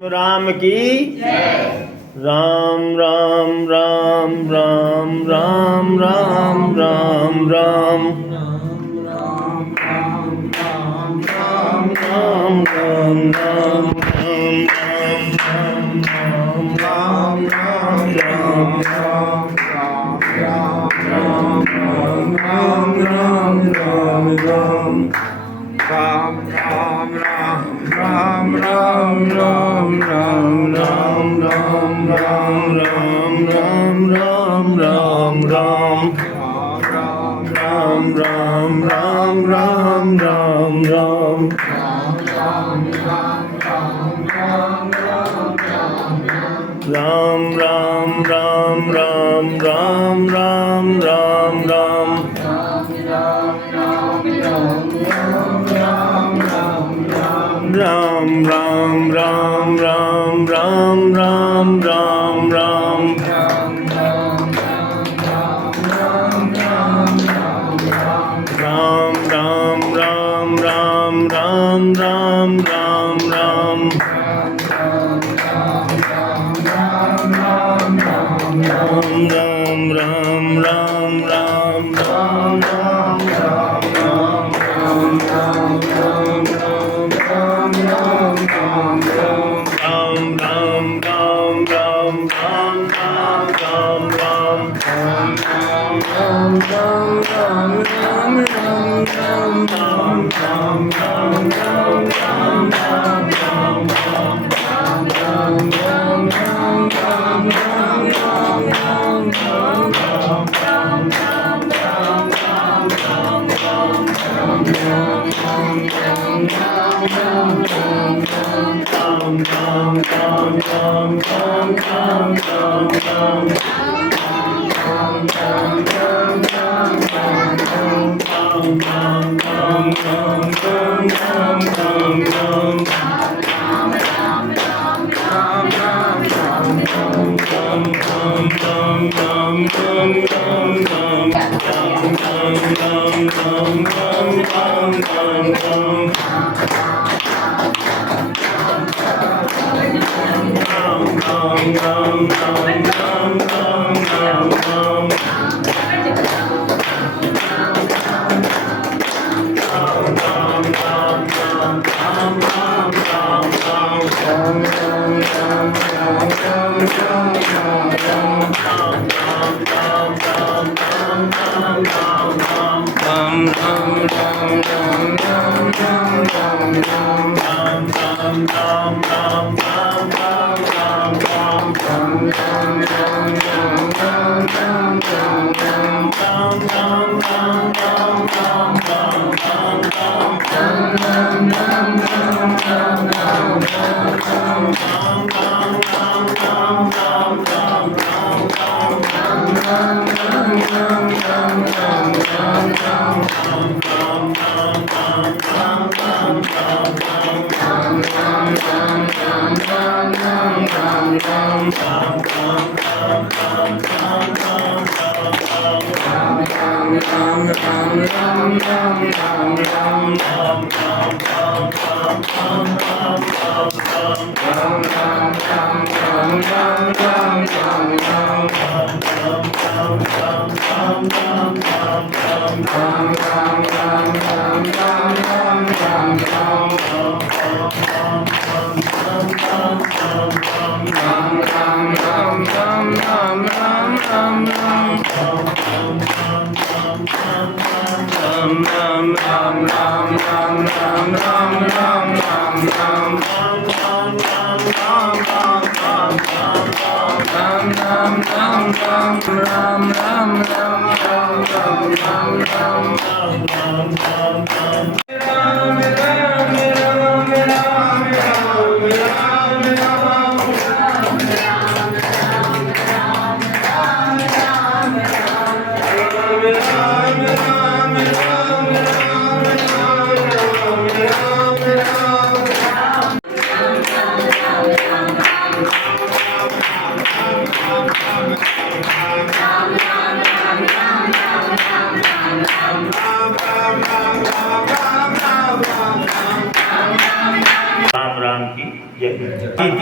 राम की राम राम राम राम राम राम राम राम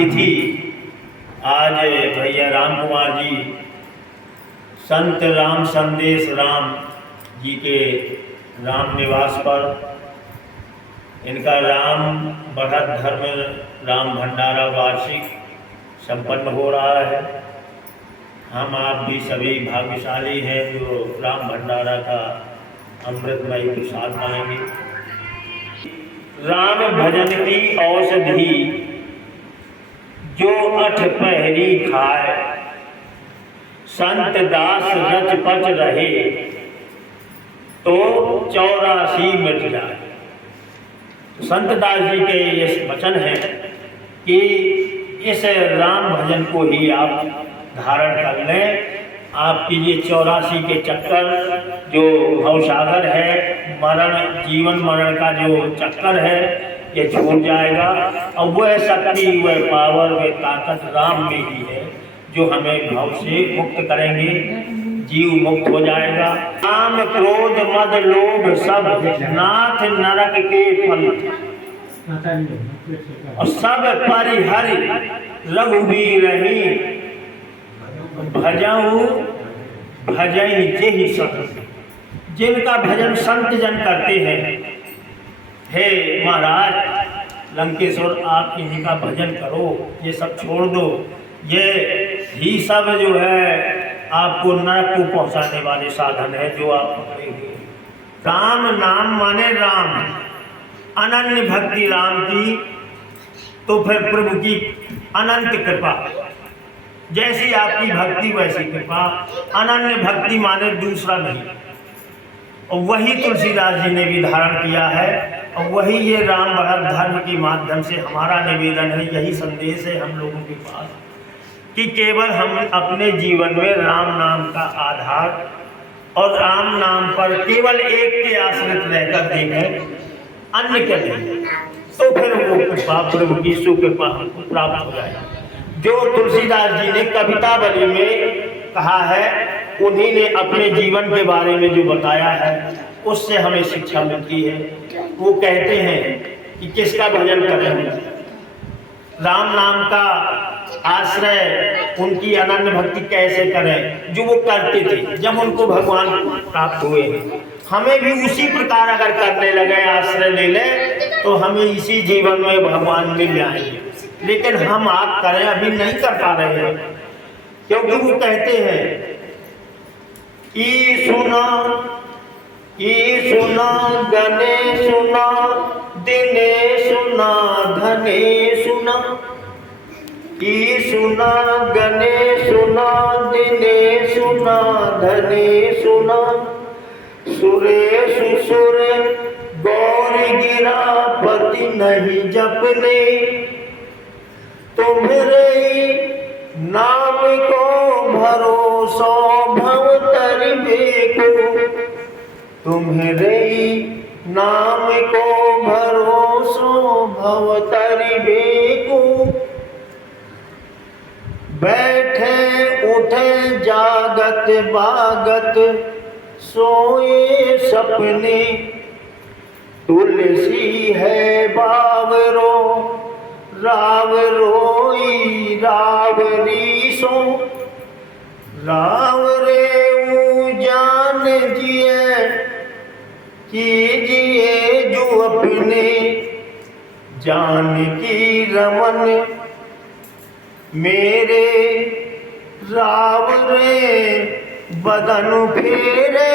तिथि आज भैया राम कुमार जी संत राम संदेश राम जी के राम निवास पर इनका राम बढ़त धर्म राम भंडारा वार्षिक संपन्न हो रहा है। हम आप भी सभी भाग्यशाली हैं जो राम भंडारा का अमृतमयी प्रसाद पाएंगे। राम भजन की औषधि जो अठ पहरी खाए, संत दास रच पच रहे तो 84 मिट जाए। संत दास जी के ये वचन है कि इस राम भजन को ही आप धारण कर लें, आपकी ये 84 के चक्कर जो भवसागर है, मरण जीवन मरण का जो चक्कर है ये छूट जाएगा। और वह शक्ति, वह पावर, वह ताकत राम में ही है जो हमें भव से मुक्त करेंगे, जीव मुक्त हो जाएगा। काम क्रोध मद लोभ सब नाथ नरक के फल, और सब परिहरि रघुबीर रही भजऊ भजई जेहि सत। जिनका भजन संत जन करते हैं, हे महाराज लंकेश्वर आप इन्हीं का भजन करो, ये सब छोड़ दो, ये ही सब जो है आपको नरक को पहुंचाने वाले साधन है जो आप पकड़े हुए। राम नाम माने राम, अनन्य भक्ति राम की, तो फिर प्रभु की अनंत कृपा, जैसी आपकी भक्ति वैसी कृपा। अनन्य भक्ति माने दूसरा नहीं, और वही तुलसीदास जी ने भी धारण किया है, और वही ये राम बढ़त धर्म के माध्यम से हमारा निवेदन है। यही संदेश है हम लोगों के पास कि केवल हम अपने जीवन में राम नाम का आधार और राम नाम पर केवल एक के आश्रित रहकर देखें, अन्य के नहीं, तो फिर वो कृपा प्रभु की सुकृपा हमको प्राप्त हो जाएगी। जो तुलसीदास जी ने कवितावली में कहा है, उन्हीं ने अपने जीवन के बारे में जो बताया है उससे हमें शिक्षा मिलती है। वो कहते हैं कि किसका भजन करें, राम नाम का आश्रय, उनकी अनन्य भक्ति कैसे करें जो वो करते थे जब उनको भगवान प्राप्त हुए। हमें भी उसी प्रकार अगर करने लगे, आश्रय ले लें, तो हमें इसी जीवन में भगवान मिल जाएंगे। लेकिन हम आप करें, अभी नहीं कर पा रहे हैं, क्योंकि वो कहते हैं ई सुना गने सुना दिने सुना धने सुना, ई सुना गने सुना दिने सुना धने सुना, सुरेश सुर गौरी गिरा पति नहीं जपने, तुम्हारे नाम को भरोसा भव तरिबेको, तुम्हारे नाम को भरोसा भव तरिबेको, बैठे उठे जागत बागत सोए सपने, तुलसी है बावरो राव रोई रावरी सो, राव रे जान जिए कीजिए जो अपने, जान की रमन मेरे राव रे बदन फेरे,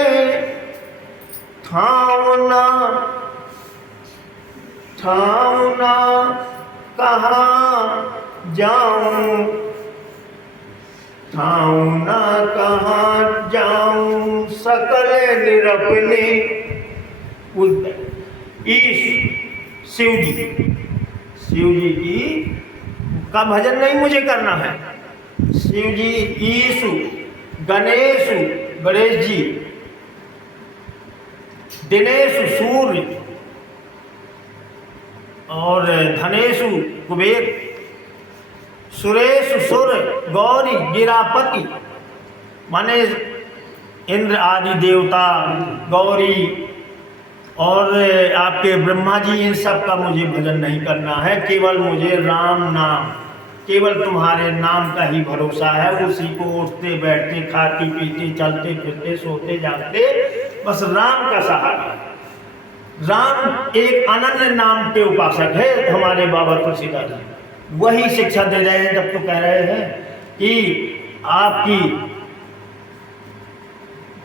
ठावना ठावना कहाँ जाऊं, ठावना कहाँ जाऊं सकल निरपने। शिव जी की का भजन नहीं मुझे करना है। शिव जी, ईशु, गणेश, गणेश जी, दिनेशु सूर्य, और धनेशु कुबेर, सुरेश सुर गौरी गिरापति, माने इंद्र आदि देवता, गौरी और आपके ब्रह्मा जी, इन सब का मुझे भजन नहीं करना है। केवल मुझे राम नाम, केवल तुम्हारे नाम का ही भरोसा है, उसी को उठते बैठते खाते पीते चलते फिरते सोते जागते बस राम का सहारा। राम एक अनन्य नाम के उपासक है हमारे बाबा तुलसीदास जी, वही शिक्षा दे रहे हैं। जब तो कह रहे हैं कि आपकी,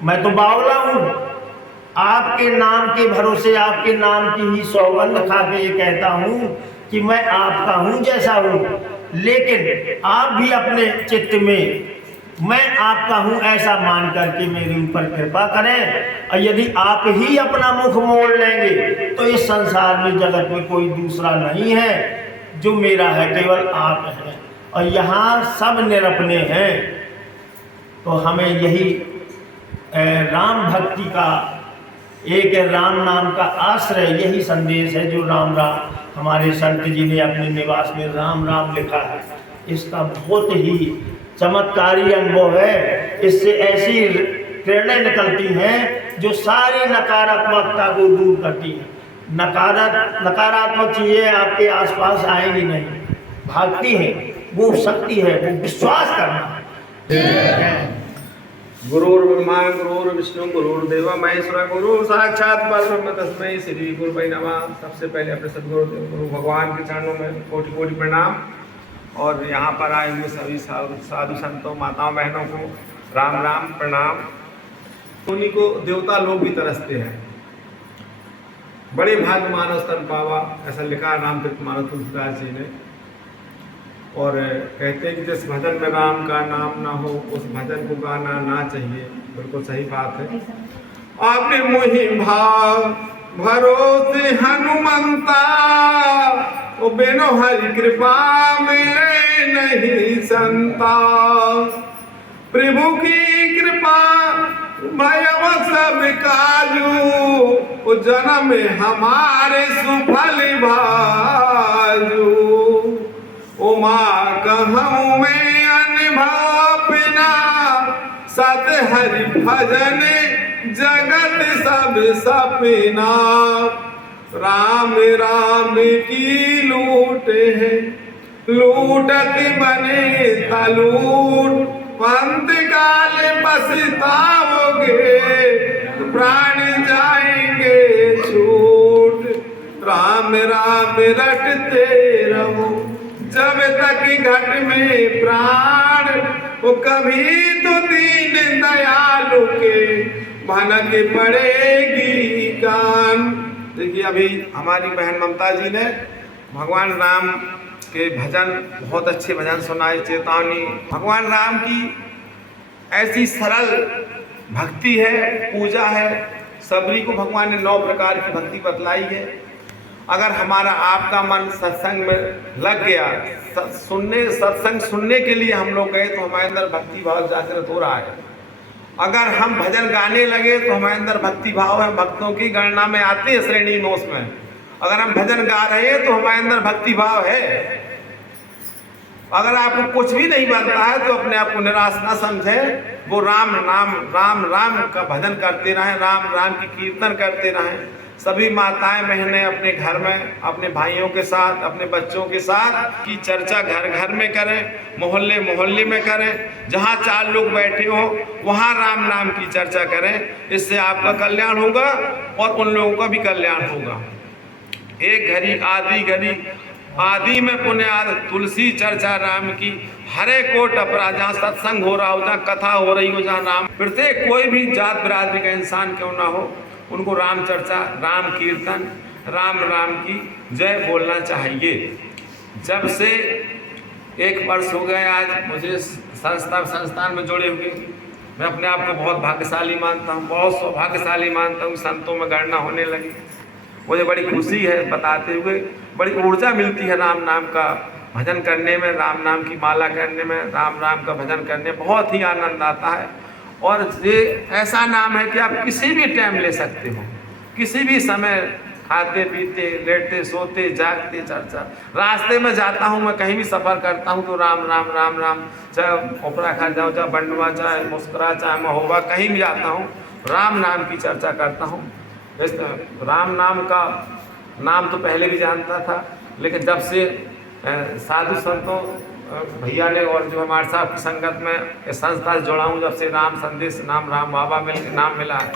मैं तो बावला हूं, आपके नाम के भरोसे आपके नाम की ही सौगंध खा के ये कहता हूं कि मैं आपका हूं जैसा हूं, लेकिन आप भी अपने चित्त में मैं आपका हूं ऐसा मान करके मेरे ऊपर कृपा करें। और यदि आप ही अपना मुख मोड़ लेंगे तो इस संसार में जगत में कोई दूसरा नहीं है, जो मेरा है केवल आप हैं, और यहाँ सब निरपने हैं। तो हमें यही राम भक्ति का, एक राम नाम का आश्रय, यही संदेश है जो राम हमारे संत जी ने अपने निवास में राम राम लिखा है। इसका बहुत ही चमत्कारी अनुभव है। इससे ऐसी प्रेरणा निकलती हैं जो सारी नकारात्मकता को दूर करती हैं। नकारात्मक चीजें आपके आसपास आएंगी नहीं, भागती हैं। वो शक्ति है, वो विश्वास करना है। गुरुर्ब्रह्मा गुरुर्विष्णु गुरुर्देव महेश्वर गुरु साक्षात परब्रह्म तस्मै श्री गुरुवे नमः। सबसे पहले अपने सदगुरु गुरु भगवान के चरणों में कोटि कोटि प्रणाम। और यहाँ पर आए हुए सभी साधु संतों माताओं बहनों को राम राम प्रणाम। उन्हीं को देवता लोग भी तरसते हैं। बड़े भाग्य मानव स्तन पावा, ऐसा लिखा रामतीर्थ मानव तुलसीदास जी ने। और कहते हैं कि जिस भजन में राम का नाम ना हो उस भजन को गाना ना चाहिए। बिल्कुल सही बात है। आपने मोहि भाव भरोसे हनुमंता, ओ बिनो हरि कृपा मिले नहीं संता। प्रभु की कृपा भयव सब काजू, ओ जन्म हमारे सुफल भाजू। उमा कहूँ मैं अनुभव बिना, सत हरि भजन जगत सब सपना। राम राम की लूट है लूटत बने तलूट, पंत काल पछताओगे प्राण जाएंगे छूट। राम राम रटते रहो जब तक घट में प्राण, वो कभी तो दीन दयालु के भनक पड़ेगी कान। देखिए अभी हमारी बहन ममता जी ने भगवान राम के भजन, बहुत अच्छे भजन सुनाए। चेतावनी भगवान राम की ऐसी सरल भक्ति है, पूजा है। सबरी को भगवान ने 9 प्रकार की भक्ति बतलाई है। अगर हमारा आपका मन सत्संग में लग गया, सत्संग सुनने के लिए हम लोग गए, तो हमारे अंदर भक्ति भाव जागृत हो रहा है। अगर हम भजन गाने लगे तो हमारे अंदर भक्ति भाव है, भक्तों की गणना में आते हैं श्रेणी में उसमें। अगर हम भजन गा रहे हैं तो हमारे अंदर भक्ति भाव है। अगर आपको कुछ भी नहीं बनता है तो अपने आप को निराश ना समझें। वो राम राम का भजन करते रहें, राम राम की कीर्तन करते रहें। सभी माताएं बहनें अपने घर में अपने भाइयों के साथ, अपने बच्चों के साथ की चर्चा घर घर में करें, मोहल्ले मोहल्ले में करें। जहाँ 4 लोग बैठे हो वहाँ राम नाम की चर्चा करें। इससे आपका कल्याण होगा और उन लोगों का भी कल्याण होगा। एक घड़ी आदि घड़ी आदि में पुण्याद तुलसी चर्चा राम की, हरे कोट अपराध। जहाँ सत्संग हो रहा हो, जहाँ कथा हो रही हो, जहाँ राम, प्रत्येक कोई भी जात बिरादरी का इंसान क्यों ना हो, उनको राम चर्चा, राम कीर्तन, राम राम की जय बोलना चाहिए। जब से 1 वर्ष हो गए आज मुझे संस्थान में जुड़े हुए, मैं अपने आप को बहुत भाग्यशाली मानता हूँ, बहुत सौभाग्यशाली मानता हूँ। संतों में गणना होने लगी, मुझे बड़ी खुशी है बताते हुए। बड़ी ऊर्जा मिलती है राम नाम का भजन करने में, राम नाम की माला करने में, राम राम का भजन करने में बहुत ही आनंद आता है। और ये ऐसा नाम है कि आप किसी भी टाइम ले सकते हो, किसी भी समय, खाते पीते लेटते सोते जागते चर्चा। रास्ते में जाता हूँ मैं, कहीं भी सफ़र करता हूँ तो राम राम राम राम, चाहे ओपरा खा जाओ, चाहे बंडवा, चाहे मुस्कुरा, चाहे महोबा, कहीं भी जाता हूँ राम नाम की चर्चा करता हूँ। इस राम नाम का नाम तो पहले भी जानता था, लेकिन जब से साधु संतों भैया ने और जो हमारे साथ की संगत में इस संस्था से जुड़ा हूँ, जब से राम संदेश नाम राम बाबा नाम मिला है,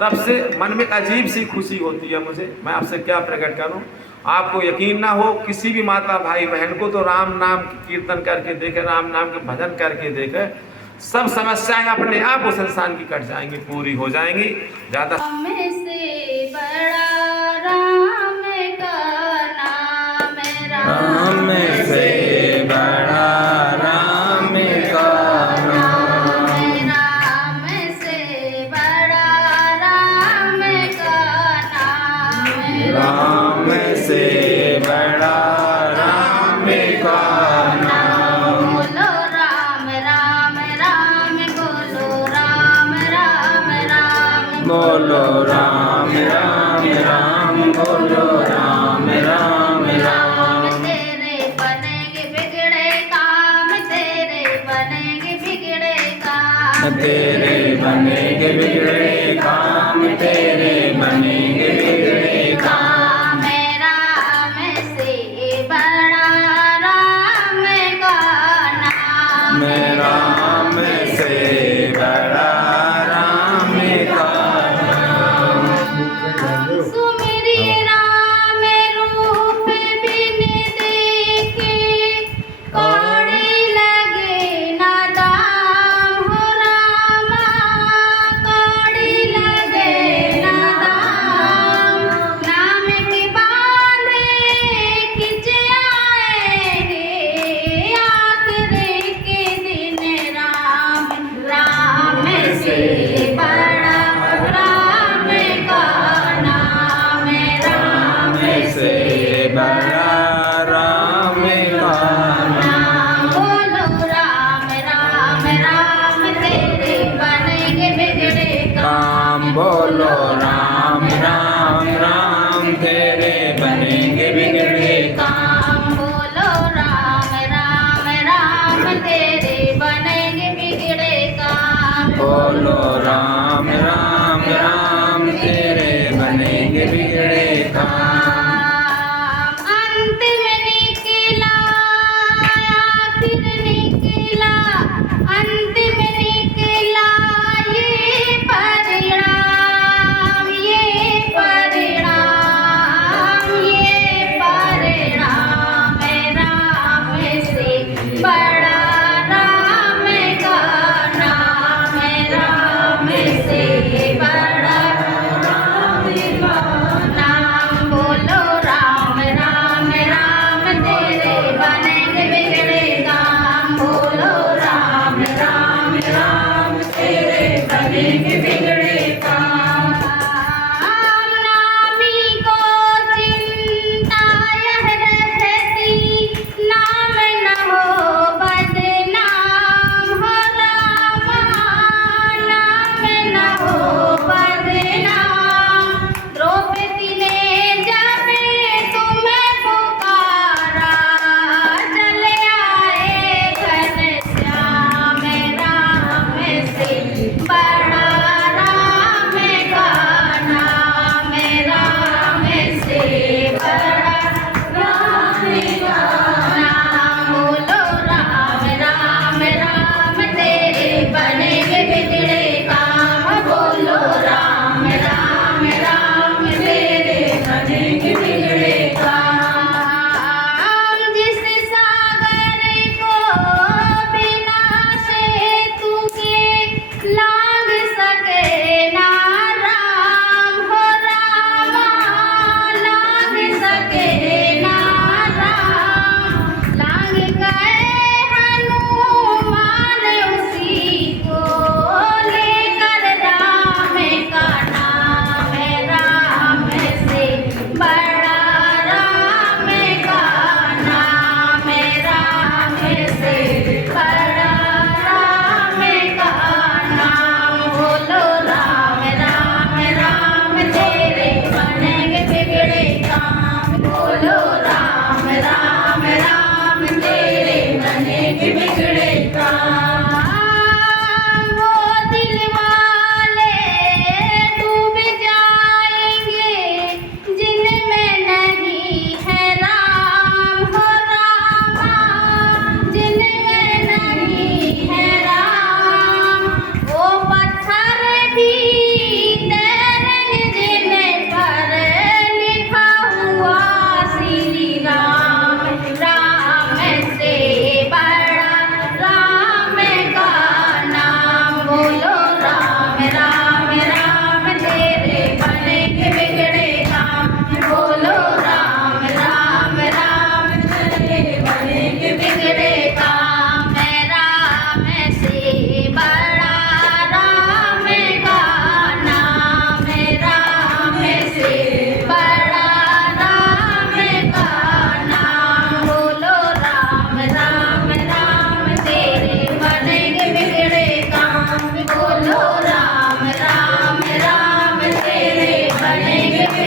तब से मन में एक अजीब सी खुशी होती है मुझे। मैं आपसे क्या प्रकट करूं, आपको यकीन ना हो, किसी भी माता भाई बहन को तो राम नाम कीर्तन करके देखे, राम नाम के भजन करके देखे, सब समस्याएं अपने आप उस इंसान की कट जाएंगी, पूरी हो जाएंगी। ज़्यादा से बड़ा राम का नाम, राम से बड़ा राम का नाम, राम से बड़ा राम का नाम, राम से बड़ा राम का नाम। बोलो राम राम राम, बोलो राम राम राम, बोलो राम राम राम, बोलो राम राम राम। तेरे बनेंगे बिगड़े काम, तेरे बनेंगे बिगड़े काम, तेरे बनेंगे बिगड़े काम, तेरे बनेंगे बिगड़े काम। राम से बड़ा राम का नाम, राम से बड़ा राम का नाम। सुमिरी राम रूप बिन देखे, कौड़ी लगे ना दाम हो रामा, कौड़ी लगे ना दाम, नाम के बांधे खिंच आएंगे, आखिरी के दिन राम, राम से बड़ा राम का नाम, राम से बड़ा राम का नाम। बोलो राम राम राम, तेरे बनेंगे बिगड़े काम, काम बोलो राम राम राम, तेरे बनेंगे बिगड़े काम। बोलो राम राम राम, तेरे बनेंगे बिगड़े काम, बोलो राम राम राम, तेरे बनेंगे बिगड़े काम। अंत में निकला आखिर निकला, अंत में निकला ये परिणाम, ये परिणाम, ये परिणाम, राम से बड़ा राम का नाम, राम से बड़ा राम का नाम, बोलो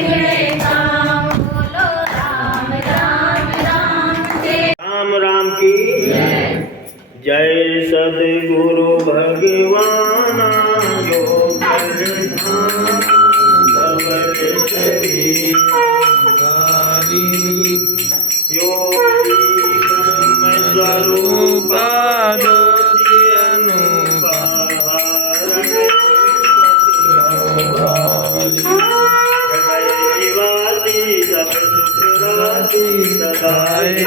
बिगड़े काम बोलो राम राम राम जय राम राम की जय सद्गुरु भगवान योग योगी ब्रह्म स्वरूप ज्योति अनुपा निवासी सब सुख राशि सदाए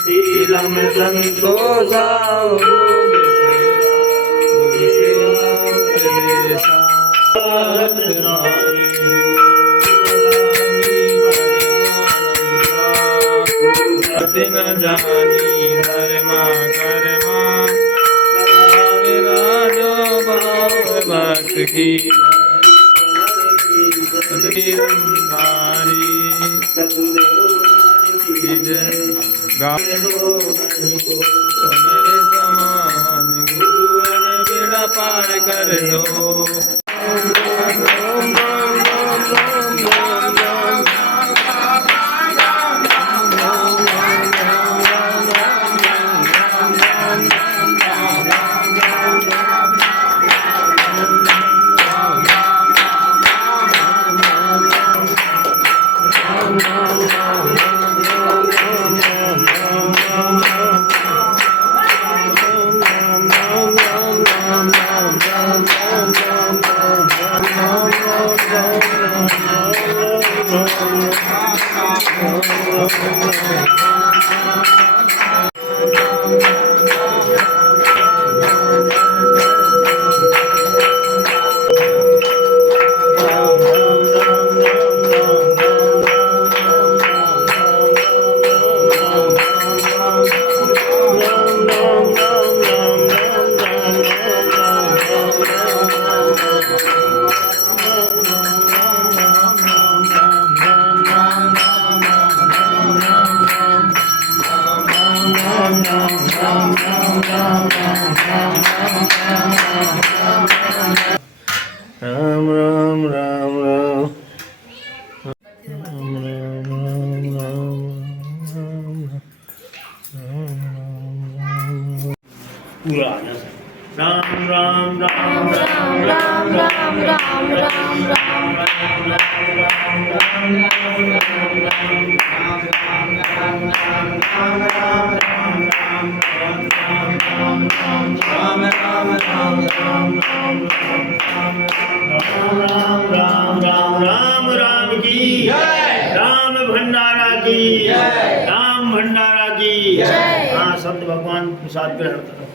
शीलम संतोषा न जानी धर्मा कर्मा मेरा जो भाव भक्त की नारी मेरे समान गुरुवर बेड़ा पार कर दो राम राम राम राम पूरा आ जा राम राम राम राम राम राम राम राम राम राम राम की राम भंडारा की राम भंडारा की हाँ शब्द भगवान प्रसाद ग्रहण करो